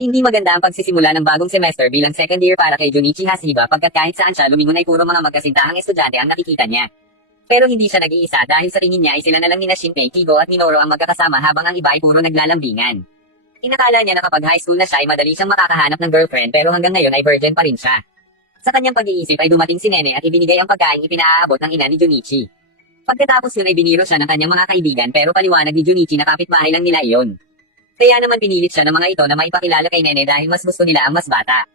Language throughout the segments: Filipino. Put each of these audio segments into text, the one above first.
Hindi maganda ang pagsisimula ng bagong semester bilang second year para kay Junichi Hashiba pagkat kahit saan siya lumingon ay puro mga magkasintahang estudyante ang nakikita niya. Pero hindi siya nag-iisa dahil sa tingin niya ay sila na lang nina Shinpei, Kigo at Minoru ang magkakasama habang ang iba ay puro naglalambingan. Inakala niya na kapag high school na siya ay madali siyang makakahanap ng girlfriend pero hanggang ngayon ay virgin pa rin siya. Sa kanyang pag-iisip ay dumating si Nene at ibinigay ang pagkaing ipinaaabot ng ina ni Junichi. Pagkatapos yun ay biniro siya ng kanyang mga kaibigan pero paliwanag ni Junichi na kapitbahay lang nila iyon. Kaya naman pinilit siya ng mga ito na maipakilala kay Nene dahil mas gusto nila ang mas bata.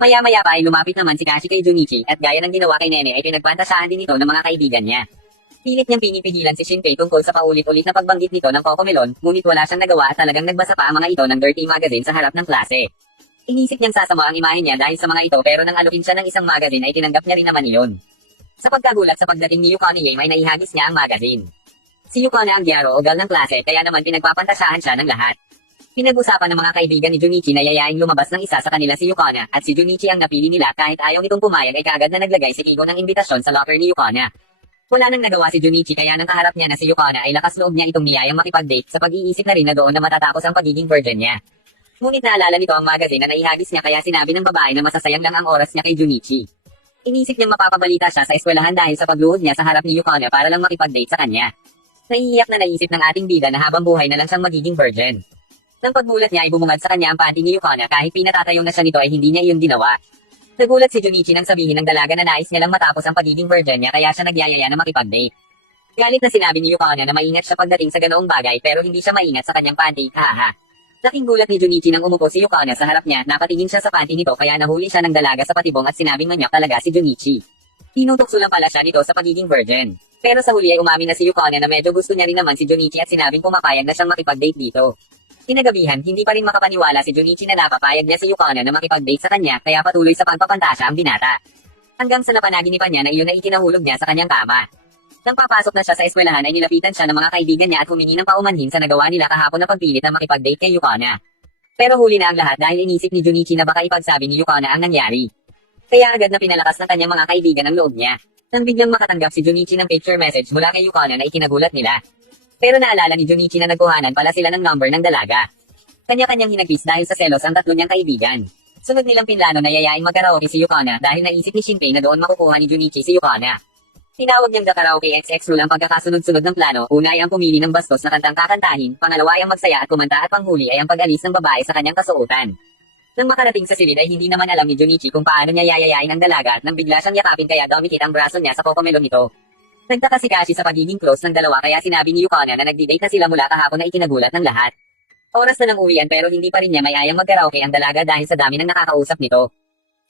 Maya-maya pa ay lumapit naman si Kashi kay Junichi at gaya ng ginawa kay Nene ay pinagpantasyahan din ito ng mga kaibigan niya. Pilit niyang pinipigilan si Shinpei tungkol sa paulit-ulit na pagbanggit nito ng Cocomelon, ngunit wala siyang nagawa at talagang nagbasa pa ang mga ito ng dirty magazine sa harap ng klase. Inisip niyang sasama ang imahe niya dahil sa mga ito pero nang alukin siya ng isang magazine ay tinanggap niya rin naman iyon. Sa pagkagulat sa pagdating ni Yukone Game ay naihagis niya ang magazine. Si Yukone ang gyaro o gal ng klase kaya naman pinagpapantasyahan siya ng lahat. Pinag-usapan ng mga kaibigan ni Junichi na yayaing lumabas ng isa sa kanila si Yukone at si Junichi ang napili nila kahit ayaw nitong pumayag ay kaagad na naglagay si Kigo ng imbitasyon sa locker ni Yukone. Wala nang nagawa si Junichi kaya nang kaharap niya na si Yukone ay lakas loob niya itong niyayang makipag-date sa pag-iisip na rin na doon na matatapos ang pagiging virgin niya. Ngunit naalala nito ang magazine na naihagis niya kaya sinabi ng babae na masasayang lang ang oras niya kay Junichi. Inisip niyang mapapabalita siya sa eskwelahan dahil sa pagluhod niya sa harap ni Yukone para lang makipag-date sa kanya. Naiiyak na naisip ng ating bida na habang buhay na lang siyang magiging virgin. Nang pagmulat niya ay bumungad sa kanya ang panty ni Yukone kahit pinatatayong na siya nito ay hindi niya iyon ginawa. Nagulat si Junichi nang sabihin ng dalaga na nais niya lang matapos ang pagiging virgin niya kaya siya nagyayaya na makipag-date. Galit na sinabi ni Yukone na maingat siya pagdating sa ganoong bagay pero hindi siya maingat sa kanyang panty, haha. Laking gulat ni Junichi nang umupo si Yukone sa harap niya, napatingin siya sa panty nito kaya nahuli siya ng dalaga sa patibong at sinabing manyak talaga si Junichi. Tinutokso lang pala siya nito sa pagiging virgin. Pero sa huli ay umamin na si Yukone na medyo gusto niya rin naman si Junichi at sinabing pumapayag na siyang makipag-date dito. Kinagabihan, hindi pa rin makapaniwala si Junichi na napapayag niya si Yukone na makipag-date sa kanya kaya patuloy sa pagpapantasya ang binata. Hanggang sa napanaginipan niya na iyon ay ikinahulog niya sa kanyang kama. Nang papasok na siya sa eskwelahan ay nilapitan siya ng mga kaibigan niya at humingi ng paumanhin sa nagawa nila kahapon na pagpilit na makipag-date kay Yukone. Pero huli na ang lahat dahil inisip ni Junichi na baka ipagsabi ni Yukone ang nangyari. Kaya agad na pinalakas ng kanyang mga kaibigan ang loob niya. Nang biglang makatanggap si Junichi ng picture message mula kay Yukone na ikinagulat nila. Pero naalala ni Junichi na nagkuhanan pala sila ng number ng dalaga. Kanya-kanyang hinagpis dahil sa selos ang tatlo niyang kaibigan. Sunod nilang pinlano na yayaing magkaraoke si Yukone dahil naisip ni Shinpei na doon makukuha ni Junichi si Yukone. Tinawag niyang The Karaoke XX Rule ang pagkakasunod-sunod ng plano. Una ay ang pumili ng bastos na kantang kakantahin, pangalawa ay ang magsaya at kumanta at panghuli ay ang pag-alis ng babae sa kanyang kasuotan. Nang makarating sa silid ay hindi naman alam ni Junichi kung paano niya yayayain ang dalaga at nang bigla siyang yakapin kaya dumikit ang braso niya sa Cocomelon nito. Nagtaka si Kashi sa pagiging close ng dalawa kaya sinabi ni Yukone na nagdi-date na sila mula kahapon na ikinagulat ng lahat. Oras na ng uwian pero hindi pa rin niya mayayang magkaraoke ang dalaga dahil sa dami ng nakakausap nito.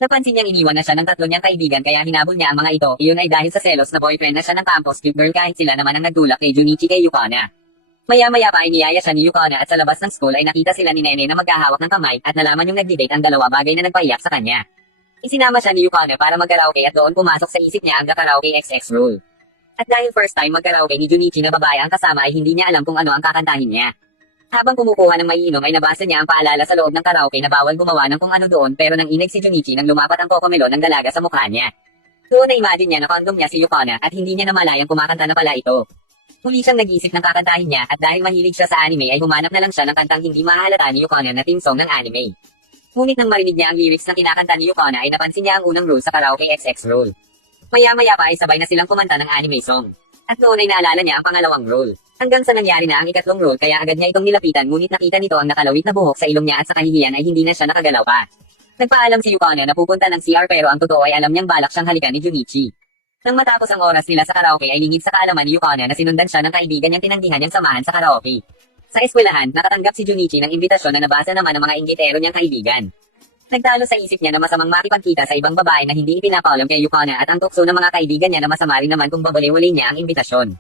Napansin niyang iniwan na siya ng tatlo niyang kaibigan kaya hinabol niya ang mga ito. Iyon ay dahil sa selos na boyfriend na siya ng campus cute girl kahit sila naman ang nagdulak kay Junichi kay Yukone. Maya-maya pa ay niyaya siya ni Yukone at sa labas ng school ay nakita sila ni Nene na magkahawak ng kamay at nalaman yung nagdi-date ang dalawa bagay na nagpaiyak sa kanya. Isinama siya ni Yukone para magkaraoke at doon pumasok sa isip niya ang The Karaoke XX Rule. At dahil first time magkaraoke ni Junichi na babae ang kasama ay hindi niya alam kung ano ang kakantahin niya. Habang kumukuha ng maiinom ay nabasa niya ang paalala sa loob ng karaoke na bawal gumawa ng kung ano doon pero nang inig si Junichi nang lumapat ang Cocomelon ng dalaga sa mukha niya. Doon na imagine niya na kondom niya si Yukone at hindi niya namalayang kumakanta na pala ito. Muli siyang nag-isip ng kakantahin niya at dahil mahilig siya sa anime ay humanap na lang siya ng kantang hindi mahalata ni Yukone na theme song ng anime. Ngunit nang marinig niya ang lyrics ng kinakanta ni Yukone ay napansin niya ang unang rule sa Karaoke XX Rule. Maya-maya pa ay sabay na silang kumanta ng anime song. At noon ay naalala niya ang pangalawang rule. Hanggang sa nangyari na ang ikatlong rule kaya agad niya itong nilapitan ngunit nakita nito ang nakalawit na buhok sa ilong niya at sa kahihiyan ay hindi na siya nakagalaw pa. Nagpaalam si Yukone na pupunta ng CR pero ang totoo ay alam niyang balak siyang halikan ni Junichi. Nang matapos ang oras nila sa karaoke ay lingid sa kaalaman ni Yukone na sinundan siya ng kaibigan niyang tinanggihan niyang samahan sa karaoke. Sa eskwelahan, nakatanggap si Junichi ng imbitasyon na nabasa naman ng mga inggitero niyang kaibigan. Nagtalo sa isip niya na masamang makipagkita sa ibang babae na hindi ipinapaalam kay Yukone at ang tukso ng mga kaibigan niya na masama rin naman kung babaliwalin niya ang imbitasyon.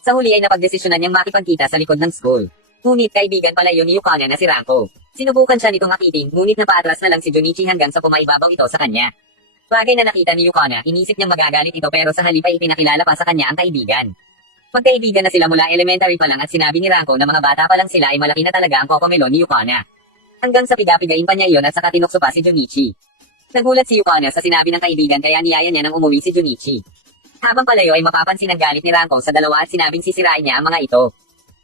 Sa huli ay napagdesisyonan niyang makipagkita sa likod ng school. Ngunit kaibigan pala yun ni Yukone na si Ranko. Sinubukan siya nitong akiting ngunit napaatras na lang si Junichi hanggang sa pumaibabaw ito sa kanya. Bagay na nakita ni Yukone, inisip niyang magagalit ito pero sa halip ay ipinakilala pa sa kanya ang kaibigan. Magkaibigan na sila mula elementary pa lang at sinabi ni Ranko na mga bata pa lang sila ay malaki na talaga ang Cocomelon ni Yukone. Hanggang sa pigapigain pa niya iyon at saka tinukso pa si Junichi. Nagulat si Yukone sa sinabi ng kaibigan kaya niyaya niya nang umuwi si Junichi. Habang palayo ay mapapansin ang galit ni Ranko sa dalawa at sinabing sisirain niya ang mga ito.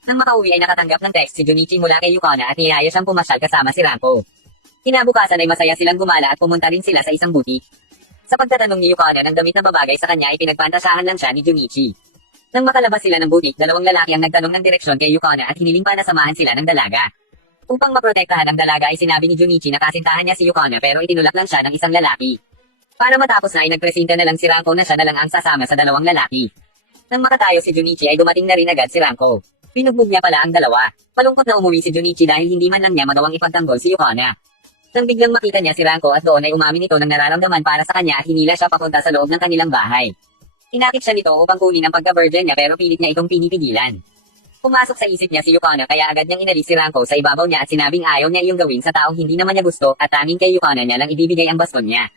Nang makauwi ay nakatanggap ng text si Junichi mula kay Yukone at niyaya siyang pumasyal kasama si Ranko. Kinabukasan ay masaya silang gumala at pumunta rin sila sa isang butik. Sa pagtatanong ni Yukona ng damit na babagay sa kanya ay pinagpantasyahan lang siya ni Junichi. Nang makalabas sila ng butik, dalawang lalaki ang nagtanong ng direksyon kay Yukona at hiniling pa na samahan sila ng dalaga. Upang maprotektahan ang dalaga ay sinabi ni Junichi na kasintahan niya si Yukona pero itinulak lang siya ng isang lalaki. Para matapos na ay nagpresenta na lang si Ranko na siya na lang ang sasama sa dalawang lalaki. Nang makatayo si Junichi ay dumating na rin agad si Ranko. Pinugbog niya pala ang dalawa. Malungkot na umuwi si Junichi dahil hindi man lang niya magawang ipagtanggol si Yukona. Nang biglang makita niya si Ranko at doon ay umamin ito ng nararamdaman para sa kanya at hinila siya papunta sa loob ng kanilang bahay. Inakit siya nito upang kunin ang pagka-virgin niya pero pilit niya itong pinipigilan. Pumasok sa isip niya si Yukona kaya agad niyang inalis si Ranko sa ibabaw niya at sinabing ayaw niya iyong gawin sa taong hindi naman niya gusto at tanging kay Yukona niya lang ibibigay ang baston niya.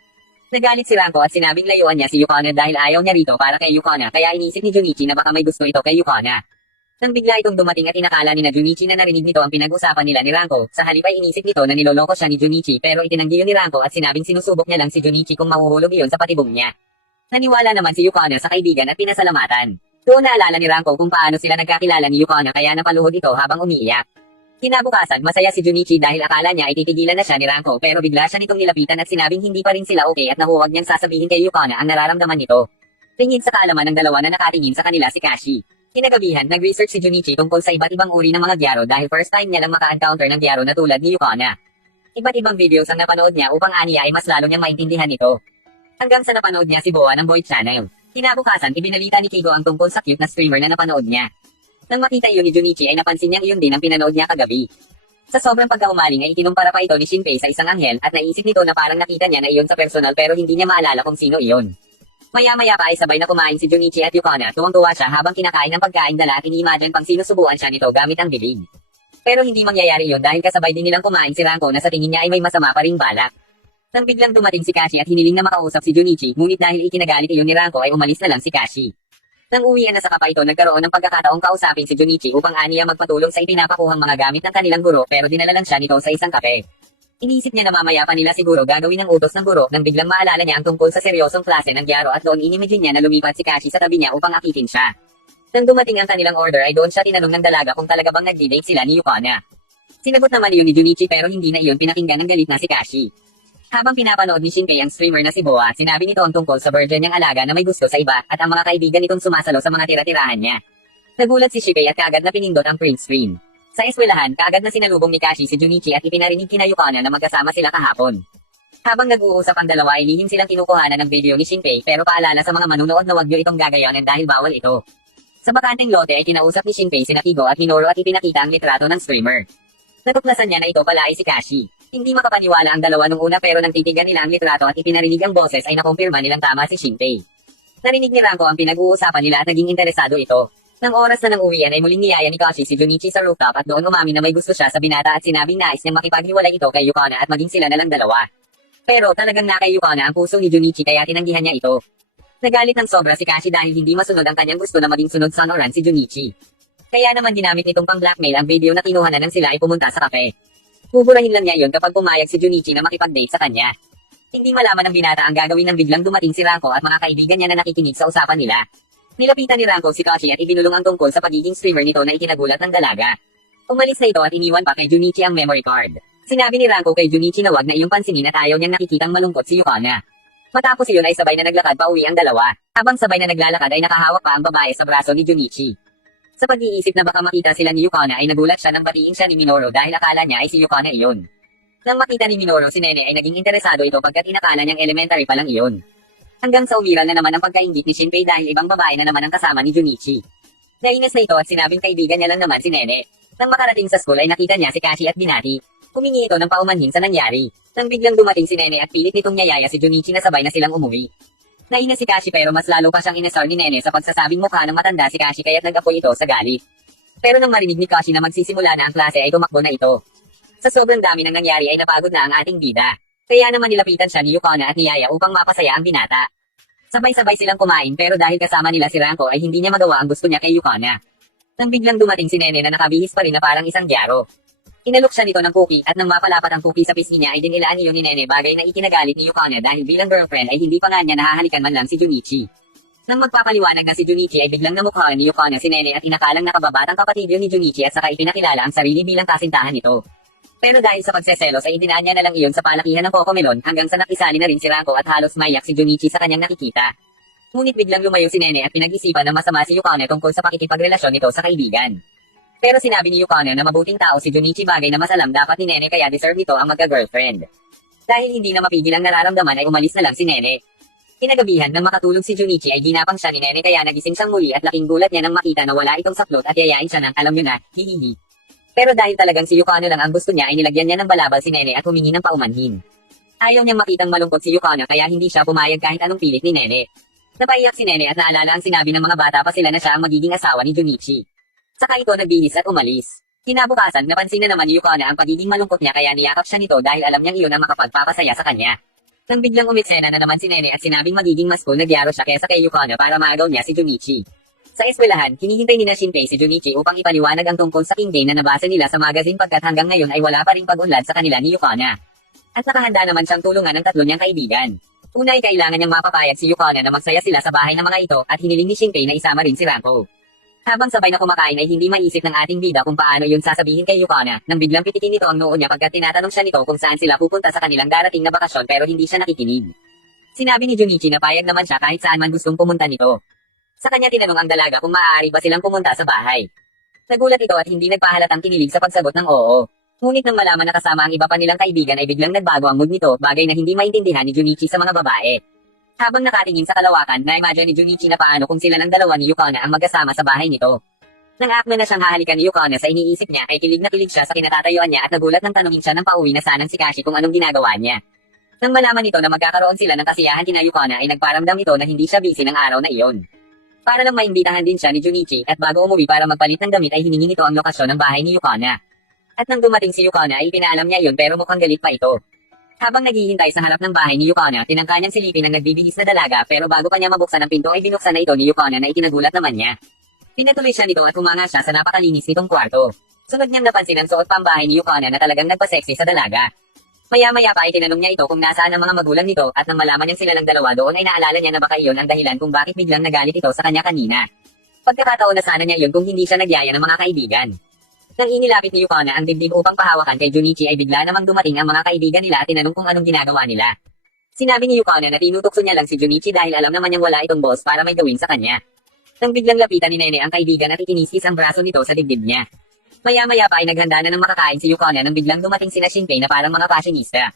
Nagalit si Ranko at sinabing layuan niya si Yukona dahil ayaw niya rito para kay Yukona kaya iniisip ni Junichi na baka may gusto ito kay Yukona. Nang bigla itong dumating at inakala ni na Junichi na narinig nito ang pinag-usapan nila ni Ranko, sa halip ay inisip nito na niloloko siya ni Junichi pero itinanggi yun ni Ranko at sinabing sinusubok niya lang si Junichi kung mahuhulog iyon sa patibong niya. Naniwala naman si Yukona sa kaibigan at pinasalamatan. Doon naalala ni Ranko kung paano sila nagkakilala ni Yukona kaya napaluhod ito habang umiiyak. Kinabukasan masaya si Junichi dahil akala niya ay titigilan na siya ni Ranko pero bigla siya nitong nilapitan at sinabing hindi pa rin sila okay at nahuwag niyang sasabihin kay Yukona ang nararamdaman nito. Tingin sa kaalaman ng dalawa na nakatingin sa kanila si Kashi. Kinagabihan, nag-research si Junichi tungkol sa iba't ibang uri ng mga gyaro dahil first time niya lang maka-encounter ng gyaro na tulad ni Yukona. Iba't ibang videos ang napanood niya upang aniya ay mas lalo niyang maintindihan ito. Hanggang sa napanood niya si Boa ng Boy Channel. Kinabukasan, ibinalita ni Kigo ang tungkol sa cute na streamer na napanood niya. Nang makita iyon ni Junichi ay napansin niyang iyon din ang pinanood niya kagabi. Sa sobrang pagkahumaling ay ikinumpara pa ito ni Shinpei sa isang anghel at naisip nito na parang nakita niya na iyon sa personal pero hindi niya maalala kung sino iyon. Maya-maya pa ay sabay na kumain si Junichi at Yukona, tuwang-tuwa siya habang kinakain ng pagkain dala at ini-imagine pang sinusubuan siya nito gamit ang bibig. Pero hindi mangyayari yun dahil kasabay din nilang kumain si Ranko na sa tingin niya ay may masama pa ring balak. Nang biglang dumating si Kashi at hiniling na makausap si Junichi, ngunit dahil ikinagalit iyon ni Ranko ay umalis na lang si Kashi. Nang uwian na sa kapa ito nagkaroon ng pagkakataong kausapin si Junichi upang aniya magpatulong sa ipinapakuhang mga gamit ng kanilang guro pero dinala lang siya nito sa isang kape. Iniisip niya na mamaya pa nila siguro gagawin ng utos ng guro nang biglang maalala niya ang tungkol sa seryosong klase ng gyaro at doon inimagine niya na lumipat si Kashi sa tabi niya upang akitin siya. Nang dumating ang kanilang order ay doon siya tinanong ng dalaga kung talaga bang nagdi-date sila ni Yukona. Sinagot naman iyon ni Junichi pero hindi na iyon pinakinggan ng galit na si Kashi. Habang pinapanood ni Shinpei ang streamer na si Boa, sinabi nito ang tungkol sa virgin niyang alaga na may gusto sa iba at ang mga kaibigan nitong sumasalo sa mga tira-tirahan niya. Nagulat si Shinpei at kaagad na pinindot ang print screen. Sa eskwelahan, kaagad na sinalubong ni Kashi si Junichi at ipinarinig kina Yukona na magkasama sila kahapon. Habang nag-uusap ang dalawa ay lihim silang kinukuhanan ng video ni Shinpei pero paalala sa mga manunood na wag niyo itong gagayanin dahil bawal ito. Sa bakanteng lote ay kinausap ni Shinpei sina Kigo at Minoru at ipinakita ang litrato ng streamer. Natuklasan niya na ito pala ay si Kashi. Hindi makapaniwala ang dalawa nung una pero nang titigan nila ang litrato at ipinarinig ang boses ay nakumpirma nilang tama si Shinpei. Narinig ni Ranko ang pinag-uusapan nila at naging interesado ito. Nang oras na ng uwian ay muling niyaya ni Kashi si Junichi sa rooftop at doon umamin na may gusto siya sa binata at sinabing nais niyang makipaghiwalay ito kay Yukona at maging sila na lang dalawa. Pero talagang na kay Yukona ang puso ni Junichi kaya tinanggihan niya ito. Nagalit ng sobra si Kashi dahil hindi masunod ang kanyang gusto na maging sunod sa Noran si Junichi. Kaya naman ginamit nitong pang-blackmail ang video na kinuha na nang sila ay pumunta sa kape. Buburahin lang niya yon kapag pumayag si Junichi na makipag-date sa kanya. Hindi malaman ng binata ang gagawin nang biglang dumating si Ranko at mga kaibigan niya na nakikinig sa usapan nila. Nilapitan ni Ranko si Kashi at ibinulong ang tungkol sa pagiging streamer nito na ikinagulat ng dalaga. Umalis na ito at iniwan pa kay Junichi ang memory card. Sinabi ni Ranko kay Junichi na wag na iyong pansinin at ayaw niyang nakikitang malungkot si Yukona. Matapos iyon ay sabay na naglakad pa uwi ang dalawa. Habang sabay na naglalakad ay nakahawak pa ang babae sa braso ni Junichi. Sa pag-iisip na baka makita sila ni Yukona ay nagulat siya nang batiin siya ni Minoru dahil akala niya ay si Yukona iyon. Nang makita ni Minoru si Nene ay naging interesado ito pagkat inakala niyang elementary pa lang iyon. Hanggang sa umiral na naman ang pagkaingit ni Shinpei dahil ibang babae na naman ang kasama ni Junichi. Nainis na ito at sinabing kaibigan niya lang naman si Nene. Nang makarating sa school ay nakita niya si Kashi at binati. Humingi ito ng paumanhin sa nangyari. Nang biglang dumating si Nene at pilit nitong niyayaya si Junichi na sabay na silang umuwi. Nainis si Kashi pero mas lalo pa siyang inesor ni Nene sa pagsasabing mukha ng matanda si Kashi kaya't nag-apoy ito sa galit. Pero nang marinig ni Kashi na magsisimula na ang klase ay tumakbo na ito. Sa sobrang dami ng nangyari ay napagod na ang ating bida. Kaya naman nilapitan siya ni Yukona at niyaya upang mapasaya ang binata. Sabay-sabay silang kumain pero dahil kasama nila si Ranko ay hindi niya magawa ang gusto niya kay Yukona. Nang biglang dumating si Nene na nakabihis pa rin na parang isang gyaro. Inalok siya nito ng cookie at nang mapalapat ang cookie sa pisngi niya ay dinilaan niyo ni Nene bagay na ikinagalit ni Yukona dahil bilang girlfriend ay hindi pa nga niya nahahalikan man lang si Junichi. Nang magpapaliwanag na si Junichi ay biglang namukhaan ni Yukona si Nene at inakalang nakababatang kapatid yun ni Junichi at saka ipinakilala ang sarili bilang kasintahan nito. Pero dahil sa pagseselos ay idinaan niya na lang iyon sa palakihan ng Cocomelon hanggang sa nakisali na rin si Ranko at halos maiyak si Junichi sa kanyang nakikita. Ngunit biglang lumayo si Nene at pinag-isipan ng masama si Yukone tungkol sa pakikipagrelasyon nito sa kaibigan. Pero sinabi ni Yukone na mabuting tao si Junichi, bagay na mas alam dapat ni Nene, kaya deserve nito ang magka-girlfriend. Dahil hindi na mapigil ang nararamdaman ay umalis na lang si Nene. Kinagabihan nang makatulog si Junichi ay ginapang siya ni Nene, kaya nagising siyang muli at laking gulat niya nang makita na wala itong saklot at yayain siya ng alam nyo na, hihihi. Pero dahil talagang si Yukone lang ang gusto niya ay nilagyan niya ng balabal si Nene at humingi ng paumanhin. Ayaw niyang makitang malungkot si Yukone kaya hindi siya pumayag kahit anong pilit ni Nene. Napaiyak si Nene at naalala ang sinabi ng mga bata pa sila na siya ang magiging asawa ni Junichi. Saka ito nagbihis at umalis. Kinabukasan, napansin na naman ni Yukone ang pagiging malungkot niya kaya niyakap siya nito dahil alam niyang iyon ang makapagpapasaya sa kanya. Nang biglang umitsena na naman si Nene at sinabing magiging mas cool, nagyaro siya kesa kay Yukone para maagaw niya si Junichi. Sa eskwelahan, hinihintay ni Shinpei si Junichi upang ipaliwanag ang tungkol sa King Game na nabasa nila sa magazine pagkat hanggang ngayon ay wala pa ring pag-unlad sa kanila ni Yukone. At nakahanda naman siyang tulungan ng tatlo niyang kaibigan. Una ay kailangan niyang mapapayag si Yukone na magsaya sila sa bahay ng mga ito at hiniling ni Shinpei na isama rin si Ranko. Habang sabay na kumakain ay hindi maisip ng ating bida kung paano yun sasabihin kay Yukone nang biglang pitikin nito ang noo niya pagkat tinatanong siya nito kung saan sila pupunta sa kanilang darating na bakasyon pero hindi siya nakikinig. Sinabi ni Junichi na payag naman siya kahit saan man gustong pumunta nito. Sa kanya tinanong ang dalaga kung maaari ba silang pumunta sa bahay. Nagulat ito at hindi nagpahalatang kinilig sa pagsagot ng oo. Ngunit nang malaman na kasama ang iba pa nilang kaibigan ay biglang nagbago ang mood nito, bagay na hindi maintindihan ni Junichi sa mga babae. Habang nakatingin sa kalawakan, na-imagine ni Junichi na paano kung sila ng dalawa ni Yukone ang magkasama sa bahay nito. Nang akma na siyang hahalikan ni Yukone sa iniisip niya ay kilig na kilig siya sa kinatatayuan niya at nagulat nang tanungin siya ng pauwi na sanang si Kashi kung anong ginagawa niya. Nang malaman nito na magkakaroon sila ng kasiyahan kina Yukone ay nagparamdam ito na hindi siya busy ng araw na iyon. Para lang maimbitahan din siya ni Junichi at bago umuwi para magpalit ng damit ay hiningi nito ang lokasyon ng bahay ni Yukone. At nang dumating si Yukone ay pinaalam niya iyon pero mukhang galit pa ito. Habang naghihintay sa harap ng bahay ni Yukone, tinangka niyang silipin ang nagbibihis na dalaga pero bago pa niya mabuksan ang pinto ay binuksan na ito ni Yukone na ikinagulat naman niya. Pinatuloy siya nito at humanga siya sa napakalinis nitong kwarto. Sunod niyang napansin ang suot pambahay ni Yukone na talagang nagpa-sexy sa dalaga. Maya-maya pa ay tinanong niya ito kung nasaan ang mga magulang nito at nang malaman niyang sila ng dalawa doon ay naalala niya na baka iyon ang dahilan kung bakit biglang nagalit ito sa kanya kanina. Pagkakataon na sana niya iyon kung hindi siya nagyaya ng mga kaibigan. Nang inilapit ni Yukone ang dibdib upang pahawakan kay Junichi ay bigla namang dumating ang mga kaibigan nila at tinanong kung anong ginagawa nila. Sinabi ni Yukone na tinutokso niya lang si Junichi dahil alam naman niyang wala itong boss para may gawin sa kanya. Nang biglang lapitan ni Nene ang kaibigan at ikiniskis ang braso nito sa dibdib niya. Maya-maya pa ay naghanda na ng makakain si Yukone nang biglang dumating sina Shinpei na parang mga fashionista.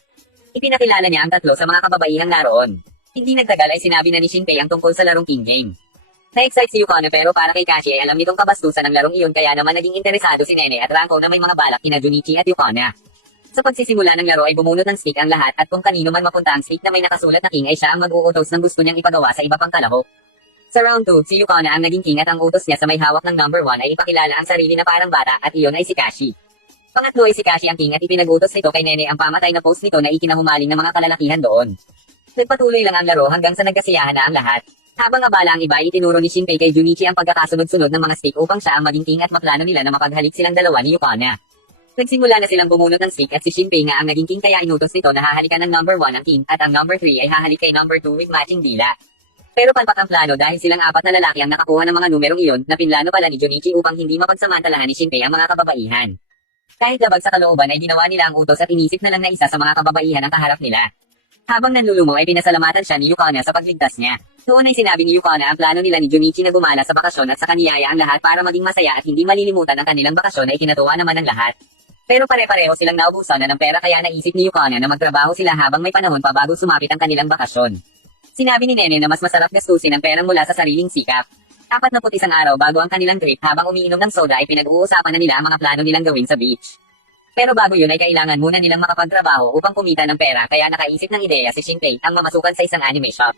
Ipinakilala niya ang tatlo sa mga kababaihang naroon. Hindi nagtagal ay sinabi na ni Shinpei ang tungkol sa larong King Game. Na-excite si Yukone pero para kay Kashi ay alam nitong kabastusan ng larong iyon kaya naman naging interesado si Nene at Ranko na may mga balak kina Junichi at Yukone. Sa pagsisimula ng laro ay bumunot ng stick ang lahat at kung kanino man mapunta ang stick na may nakasulat na king ay siya ang mag-uutos ng gusto niyang ipagawa sa iba pang kalahok. Sa round 2, si Yukone ang naging king at ang utos niya sa may hawak ng number 1 ay ipakilala ang sarili na parang bata at iyon ay si Kashi. Pangatlo ay si Kashi ang king at ipinag-utos nito kay Nene ang pamatay na post nito na ikinahumaling ng mga kalalakihan doon. Nagpatuloy lang ang laro hanggang sa nagkasiyahan na ang lahat. Habang abala ang iba, itinuro ni Shinpei kay Junichi ang pagkakasunod-sunod ng mga stick upang siya ang maging king at maplano nila na mapaghalik silang dalawa ni Yukone. Nagsimula na silang bumunot ng stick at si Shinpei nga ang naging king kaya inutos nito na hahalikan ng number 1 ang king at ang number 3 ay hahalik kay number 2 with matching dila. Pero palpak ang plano dahil silang apat na lalaki ang nakakuha ng mga numerong iyon na pinlano pala ni Junichi upang hindi mapagsamantalahan ni Shinpei ang mga kababaihan. Kahit labag sa kalooban ay ginawa nila ang utos at inisip na lang na isa sa mga kababaihan ang kaharap nila. Habang nanlulumo ay pinasalamatan siya ni Yukone sa pagligtas niya. Noon ay sinabi ni Yukone ang plano nila ni Junichi na gumala sa bakasyon at sa kaniyaya ang lahat para maging masaya at hindi malilimutan ang kanilang bakasyon ay kinatuwa naman ng lahat. Pero pare-pareho silang naubusan na ng pera kaya naisip ni Yukone na magtrabaho sila habang may panahon pa bago sumapit ang kanilang bakasyon. Sinabi ni Nene na mas masarap gastusin ang perang mula sa sariling sikap. 41 araw bago ang kanilang trip habang umiinom ng soda ay pinag-uusapan na nila ang mga plano nilang gawin sa beach. Pero bago yun ay kailangan muna nilang makapagtrabaho upang kumita ng pera kaya nakaisip ng ideya si Shinpei ang mamasukan sa isang anime shop.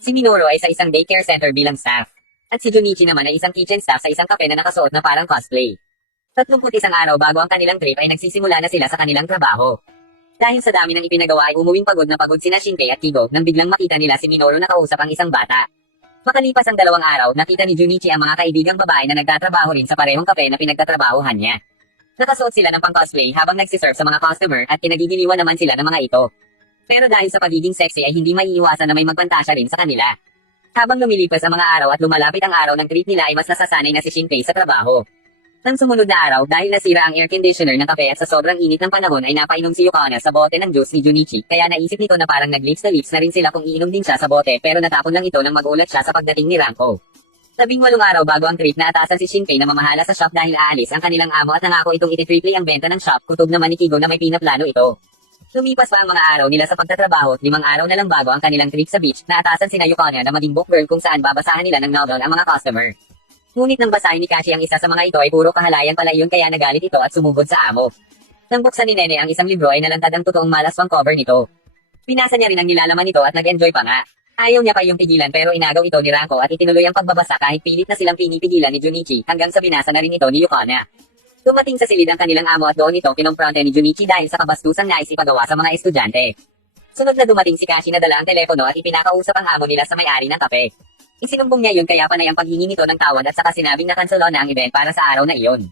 Si Minoru ay sa isang daycare center bilang staff. At si Junichi naman ay isang kitchen staff sa isang kape na nakasuot na parang cosplay. 31 araw bago ang kanilang trip ay nagsisimula na sila sa kanilang trabaho. Dahil sa dami ng ipinagawa ay umuwing pagod na pagod sina Shinpei at Kigo nang biglang makita nila si Minoru na kausap ang isang bata. Makalipas ang 2 araw, nakita ni Junichi ang mga kaibigang babae na nagtatrabaho rin sa parehong kape na pinagtatrabahuhan niya. Nakasuot sila ng pang-cosplay habang nagsiserve sa mga customer at kinagigiliwan naman sila ng mga ito. Pero dahil sa pagiging sexy ay hindi maiiwasan na may magpantasya rin sa kanila. Habang lumilipas ang mga araw at lumalapit ang araw ng trip nila ay mas nasasanay na si Shinpei sa trabaho. Nang sumunod na araw dahil nasira ang air conditioner ng kape at sa sobrang init ng panahon ay napainom si Yukana sa bote ng juice ni Junichi kaya naisip nito na parang nag-lips na rin sila kung iinom din siya sa bote pero natapon lang ito nang magulat siya sa pagdating ni Ranko. 18 araw bago ang trip na atasan si Shinpei na mamahala sa shop dahil aalis ang kanilang amo at nangako itong iti-triple ang benta ng shop, kutob naman ni Kigo na may pinaplano ito. Lumipas pa ang mga araw nila sa pagtatrabaho at 5 araw na lang bago ang kanilang trip sa beach na atasan sina Yukana na maging book girl kung saan babasahan nila ng novel ang mga customer. Ngunit nang basahin ni Kashi ang isa sa mga ito ay puro kahalayan pala iyon kaya nagalit ito at sumugod sa amo. Nang buksan ni Nene ang isang libro ay nalantad ang totoong malaswang cover nito. Pinasa niya rin ang nilalaman nito at nag-enjoy pa nga. Ayaw niya pa yung pigilan pero inagaw ito ni Ranko at itinuloy ang pagbabasa kahit pilit na silang pinipigilan ni Junichi hanggang sa binasa na rin ito ni Yukana. Dumating sa silid ang kanilang amo at doon ito kinompronte ni Junichi dahil sa kabastusang nais ipagawa sa mga estudyante. Sunod na dumating si Kashi na dala ang telepono at ipinakausap ang amo nila sa may-ari ng kape. Isinumbong niya yun kaya panay ang paghingi nito ng tawad at saka sinabing na cancel na ang event para sa araw na iyon.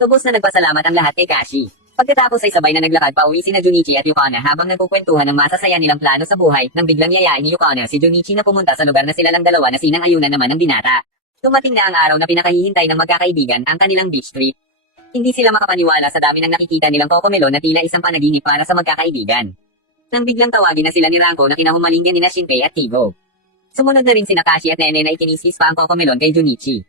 Lubos na nagpasalamat ang lahat kay Kashi. Pagkatapos ay sabay na naglakad pa uwi sina Junichi at Yukana habang nagkukwentuhan ng masasaya nilang plano sa buhay nang biglang yayain ni Yukana si Junichi na pumunta sa lugar na sila lang dalawa na sinang-ayunan naman ng binata. Dumating na ang araw na pinakahihintay ng magkakaibigan ang kanilang beach trip. Hindi sila makapaniwala sa dami ng nakikita nilang kokomelo na tila isang panaginip para sa magkakaibigan. Nang biglang tawagin na sila ni Ranko na kinahumaling niya nina Shinpei at Kigo. Sumunod na rin sina Kashi at Nene na itinisis pa ang kokomelon kay Junichi.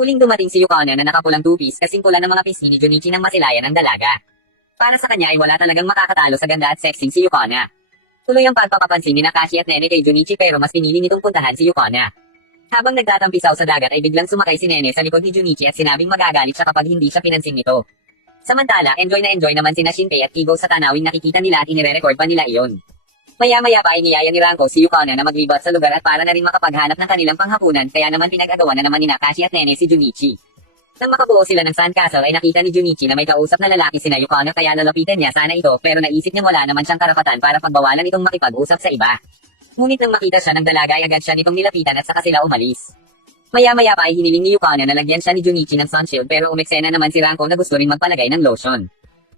Huling dumating si Yukana na nakapulang two-piece kasing pula ng mga pisngi ni Junichi nang masilayan ng dalaga. Para sa kanya ay wala talagang makakatalo sa ganda at sexing si Yukana. Tuloy ang pagpapapansin ni Kashi at Nene kay Junichi pero mas pinili nitong puntahan si Yukana. Habang nagtatampisaw sa dagat ay biglang sumakay si Nene sa likod ni Junichi at sinabing magagalit siya kapag hindi siya pinansin nito. Samantala, enjoy na enjoy naman sina Shinpei at Kigo sa tanawing nakikita nila at inire-record pa nila iyon. Maya-maya pa ay niyaya ni Ranko si Yukana na maglibot sa lugar at para na rin makapaghanap ng kanilang panghapunan kaya naman pinag-agawan na naman ni Kashi at Nene si Junichi. Nang makabuo sila ng sandcastle ay nakita ni Junichi na may kausap na lalaki sina Yukana kaya lalapitan niya sana ito pero naisip niya wala naman siyang karapatan para pagbawalan itong makipag-usap sa iba. Ngunit nang makita siya ng dalaga ay agad siya nitong nilapitan at saka sila umalis. Maya-maya pa ay hiniling ni Yukana na lagyan siya ni Junichi ng sunshield pero umeksena naman si Ranko na gusto rin magpalagay ng lotion.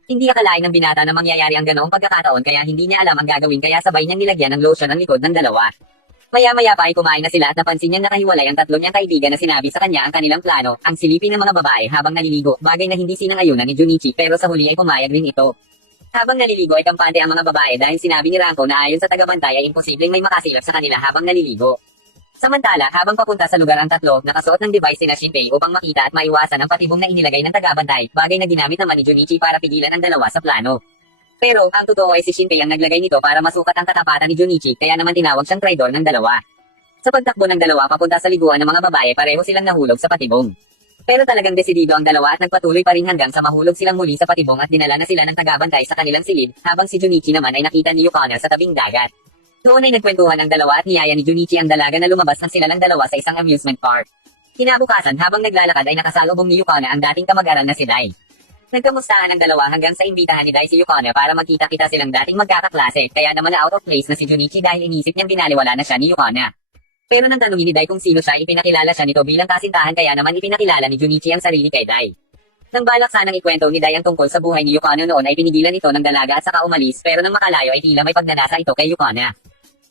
Hindi akalain ng binata na mangyayari ang ganoong pagkakataon kaya hindi niya alam ang gagawin kaya sabay niyang nilagyan ng lotion ang likod ng dalawa. Maya-maya pa ay kumain na sila at napansin niyang nakahiwalay ang tatlo niyang kaibigan na sinabi sa kanya ang kanilang plano, ang silipin ng mga babae habang naliligo, bagay na hindi sinang-ayunan ni Junichi pero sa huli ay pumayag rin ito. Habang naliligo ay kampante ang mga babae dahil sinabi ni Ranko na ayon sa tagabantay ay imposibleng may makasilap sa kanila habang naliligo. Samantala, habang papunta sa lugar ang tatlo, nakasuot ng device sina Shinpei upang makita at maiwasan ang patibong na inilagay ng tagabantay, bagay na ginamit naman ni Junichi para pigilan ang dalawa sa plano. Pero, ang totoo ay si Shinpei ang naglagay nito para masukat ang katapatan ni Junichi kaya naman tinawag siyang traidor ng dalawa. Sa pagtakbo ng dalawa papunta sa liguan ng mga babae pareho silang nahulog sa patibong. Pero talagang desidido ang dalawa at nagpatuloy pa rin hanggang sa mahulog silang muli sa patibong at dinala na sila ng tagabantay sa kanilang silid, habang si Junichi naman ay nakita ni Yukana sa tabing dagat. Doon ay nagkwentuhan ang dalawa at niyaya ni Junichi ang dalaga na lumabas ng sila lang dalawa sa isang amusement park. Kinabukasan habang naglalakad ay nakasalubong ni Yukana ang dating kamag-aral na si Dai. Nagkamustahan ang dalawa hanggang sa imbitahan ni Dai si Yukana para magkita-kita silang dating magkakaklase kaya naman na out of place na si Junichi dahil inisip niyang binaliwala na siya ni Yukana. Pero nang tanungin ni Dai kung sino siya ipinakilala siya nito bilang kasintahan kaya naman ipinakilala ni Junichi ang sarili kay Dai. Nang balak sanang ikwento ni Dai ang tungkol sa buhay ni Yukana noon ay pinigilan ito ng dalaga at saka umalis pero nang makalayo ay tila may pagnanasa ito kay Yukana.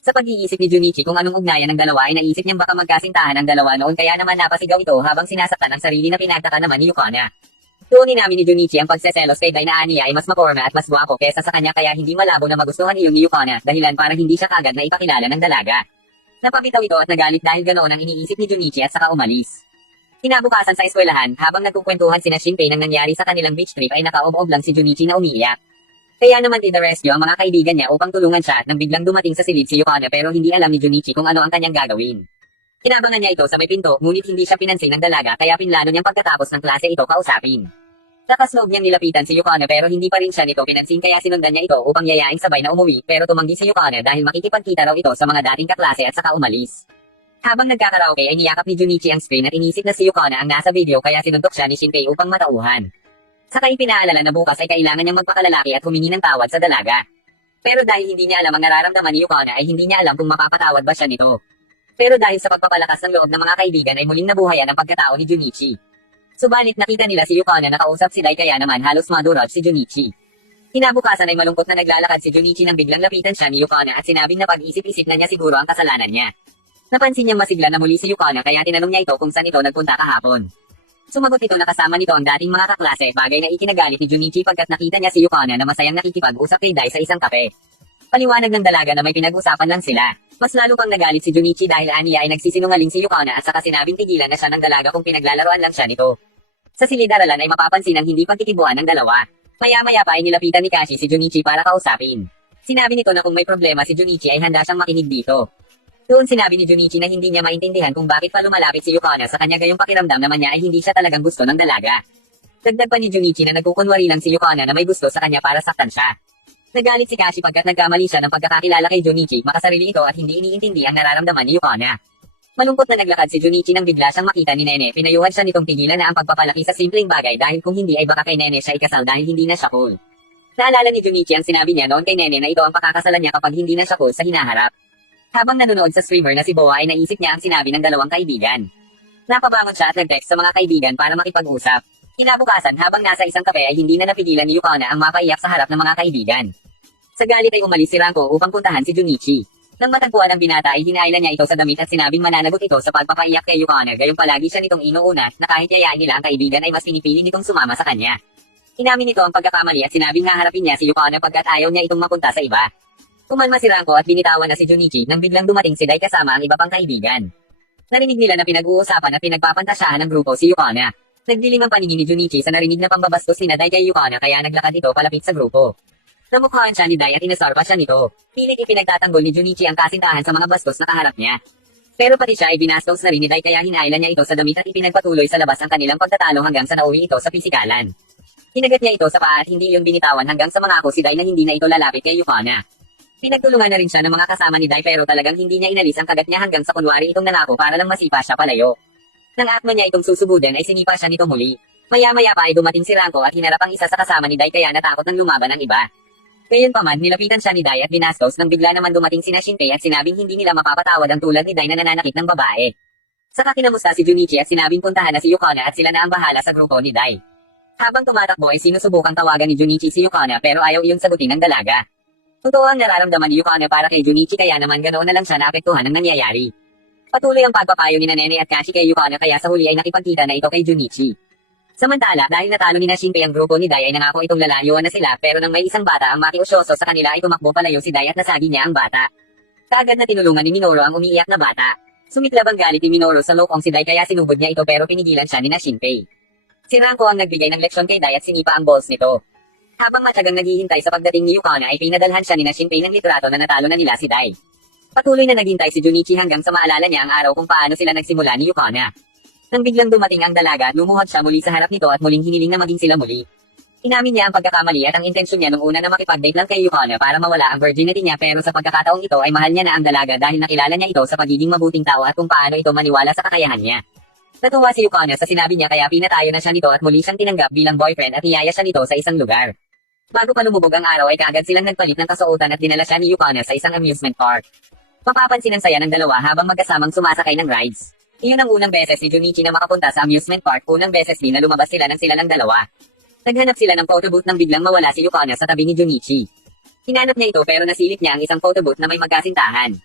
Sa pag-iisip ni Junichi kung anong ugnayan ng dalawa ay naisip niyang baka magkasintahan ang dalawa noon kaya naman napasigaw ito habang sinasaktan ang sarili na pinagtaka naman ni Yukana. Doon inamin ni Junichi ang pagseselos kay Dai na aniya ay mas maporma at mas gwapo kesa sa kanya kaya hindi malabo na magustuhan iyon ni Yukana dahilan para hindi siya kagad na ipakilala ng dalaga. Napabitaw ito at nagalit dahil ganoon ang iniisip ni Junichi at saka umalis. Kinabukasan sa eskwelahan habang nagkukwentuhan sina Shinpei nang nangyari sa kanilang beach trip ay nakaob-ob lang si Junichi na umiiyak. Kaya naman rescue ang mga kaibigan niya upang tulungan siya nang biglang dumating sa silid si Yukana pero hindi alam ni Junichi kung ano ang kanyang gagawin. Inabangan niya ito sa may pinto ngunit hindi siya pinansin ng dalaga kaya pinlano niyang pagkatapos ng klase ito kausapin. Lakas loob niyang nilapitan si Yukana pero hindi pa rin siya nito pinansin kaya sinundan niya ito upang yayaing sabay na umuwi pero tumanggi si Yukana dahil makikipagkita raw ito sa mga dating kaklase at saka umalis. Habang nagkakaraoke ay niyakap ni Junichi ang screen at inisip na si Yukana ang nasa video kaya sinuntok siya ni Shinpei upang matauhan. Saka ipinaalala na bukas ay kailangan niyang magpakalalaki at humingi ng tawad sa dalaga. Pero dahil hindi niya alam ang nararamdaman ni Yukana ay hindi niya alam kung mapapatawad ba siya nito. Pero dahil sa pagpapalakas ng loob ng mga kaibigan ay muling nabuhayan ang pagkatao ni Junichi. Subalit nakita nila si Yukana nakausap si Dai kaya naman halos madurog si Junichi. Kinabukasan ay malungkot na naglalakad si Junichi nang biglang lapitan siya ni Yukana at sinabing na pag-isip-isip na niya siguro ang kasalanan niya. Napansin niyang masigla na muli si Yukana kaya tinanong niya ito kung saan ito nagpunta kahapon. Sumagot ito na kasama nito ang dating mga kaklase, bagay na ikinagalit ni Junichi pagkat nakita niya si Yukona na masayang nakikipag-usap kay Dai sa isang kape. Paliwanag ng dalaga na may pinag-usapan lang sila. Mas lalo pang nagalit si Junichi dahil aniya ay nagsisinungaling si Yukona at saka sinabing tigilan na siya ng dalaga kung pinaglalaroan lang siya nito. Sa silid-aralan ay mapapansin ang hindi pagkikibuan ng dalawa. Maya-maya pa ay nilapitan ni Kashi si Junichi para kausapin. Sinabi nito na kung may problema si Junichi ay handa siyang makinig dito. Doon sinabi ni Junichi na hindi niya maintindihan kung bakit pa lumalapit si Yukona sa kanya gayong pakiramdam naman niya ay hindi siya talagang gusto ng dalaga. Dagdag pa ni Junichi na nagkukunwari lang si Yukona na may gusto sa kanya para saktan siya. Nagalit si Kashi pagkat nagkamali siya ng pagkakakilala kay Junichi, makasarili ito at hindi iniintindi ang nararamdaman ni Yukona. Malungkot na naglakad si Junichi nang bigla siyang makita ni Nene, pinayuhan siya nitong tigilan na ang pagpapalaki sa simpleng bagay dahil kung hindi ay baka kay Nene siya ikasal dahil hindi na siya cool. Naalala ni Junichi ang sinabi niya noon kay Nene na ito ang pakakasalan niya kapag hindi na siya cool sa hinaharap. Habang nanonood sa streamer na si Boa ay naisip niya ang sinabi ng dalawang kaibigan. Napabangon siya at nag-text sa mga kaibigan para makipag-usap. Kinabukasan habang nasa isang kape ay hindi na napigilan ni Yukona ang mapaiyak sa harap ng mga kaibigan. Sa galit ay umalis si Ranko upang puntahan si Junichi. Nang matagpuan ang binata ay hinailan niya ito sa damit at sinabing mananagot ito sa pagpapaiyak kay Yukona gayong palagi siya nitong inuuna na kahit yayaan nila ang kaibigan ay mas pinipili nitong sumama sa kanya. Inamin nito ang pagkakamali at sinabing haharapin niya si Yukona pagkat ayaw niya itong mapunta sa iba. Kumalma si Ranko at binitawan na si Junichi nang biglang dumating si Dai kasama ang iba pang kaibigan. Narinig nila na pinag-uusapan at pinagpapantasyahan ng grupo si Yukona. Nagdilim ang paningin ni Junichi sa narinig na pambabastos ni Dai kay Yukona kaya naglakad ito palapit sa grupo. Namukhaan siya ni Dai at inasarpa siya nito. Pilit ipinagtatanggol ni Junichi ang kasintahan sa mga bastos na kaharap niya. Pero pati siya ay binastos na rin ni Dai kaya hinailan niya ito sa damit at ipinagpatuloy sa labas ang kanilang pagtatalo hanggang sa nauwi ito sa pisikalan. Hinagat niya ito sa paa at hindi iyon binitawan hanggang sa mangako si Dai na hindi na ito lalapit kay Yukona. Pinagtulungan na rin siya ng mga kasama ni Dai pero talagang hindi niya inalis ang kagat niya hanggang sa kunwari itong nanako para lang masipa siya palayo. Nang akma niya itong susubudin ay sinipa siya nito muli. Maya-maya pa ay dumating si Ranko at hinarap ang isa sa kasama ni Dai kaya natakot ng lumaban ang iba. Gayunpaman nilapitan siya ni Dai at binastos nang bigla naman dumating sina Shinpei at sinabing hindi nila mapapatawad ang tulad ni Dai na nananakit ng babae. Saka kinamusta si Junichi at sinabing puntahan na si Yukona at sila na ang bahala sa grupo ni Dai. Habang tumatakbo ay sinusubukang tawagan ni Junichi si Yukona pero ayaw iyon sagutin ng dalaga. Totoo ang nararamdaman ni Yukona para kay Junichi kaya naman ganoon na lang siya naapektuhan ng nangyayari. Patuloy ang pagpapayo ni Nene at Kashi kay Yukona kaya sa huli ay nakipagkita na ito kay Junichi. Samantala, dahil natalo ni Shinpei ang grupo ni Dai ay nangako itong lalayuan na sila pero nang may isang bata ang makiusyoso sa kanila ay tumakbo palayo si Dai at nasagi niya ang bata. Kaagad na tinulungan ni Minoru ang umiiyak na bata. Sumiklab ang galit ni Minoru sa lokong si Dai kaya sinubod niya ito pero pinigilan siya ni Shinpei. Si Ranko ang nagbigay ng leksyon kay Dai at sinipa ang balls nito. Habang matyagang naghihintay sa pagdating ni Yukona ay pinadalhan siya ni Shinpei ng litrato na natalo na nila si Dai. Patuloy na naghintay si Junichi hanggang sa maalala niya ang araw kung paano sila nagsimula ni Yukona. Nang biglang dumating ang dalaga, lumuhod siya muli sa harap nito at muling hiniling na maging sila muli. Inamin niya ang pagkakamali at ang intensyon niya nung una na makipag-date lang kay Yukona para mawala ang virginity niya pero sa pagkakataong ito ay mahal niya na ang dalaga dahil nakilala niya ito sa pagiging mabuting tao at kung paano ito maniwala sa kakayahan niya. Natuwa si Yukona sa sinabi niya kaya pinatayo na siya nito at muli siyang tinanggap bilang boyfriend at niyaya siya nito sa isang lugar. Bago pa lumubog ang araw ay kaagad silang nagpalit ng kasuotan at dinala siya ni Yukona sa isang amusement park. Mapapansin ang saya ng dalawa habang magkasamang sumasakay ng rides. Iyon ang unang beses ni Junichi na makapunta sa amusement park, unang beses din na lumabas sila ng dalawa. Naghanap sila ng photo booth nang biglang mawala si Yukona sa tabi ni Junichi. Hinanap niya ito pero nasilip niya ang isang photo booth na may magkasintahan.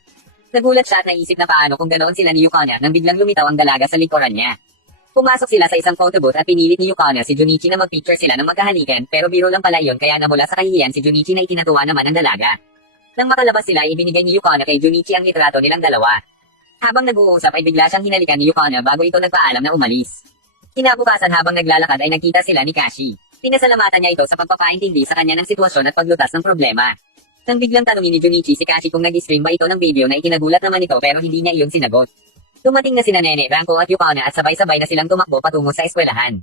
Nagulat siya at naisip na paano kung ganoon sila ni Yukona nang biglang lumitaw ang dalaga sa likuran niya. Pumasok sila sa isang photo booth at pinilit ni Yukona si Junichi na magpicture sila ng magkahalikan pero biro lang pala iyon kaya namula sa kahihiyan si Junichi na itinatuwa naman ang dalaga. Nang makalabas sila ibinigay ni Yukona kay Junichi ang litrato nilang dalawa. Habang nag-uusap ay bigla siyang hinalikan ni Yukona bago ito nagpaalam na umalis. Kinabukasan habang naglalakad ay nagkita sila ni Kashi. Pinasalamatan niya ito sa pagpapaintindi sa kanya ng sitwasyon at paglutas ng problema. Nang biglang tanungin ni Junichi si Kashi kung nag-stream ba ito ng video na ikinagulat naman ito pero hindi niya iyon sinagot. Dumating na sina Nene, Ranko at Yukona at sabay-sabay na silang tumakbo patungo sa eskwelahan.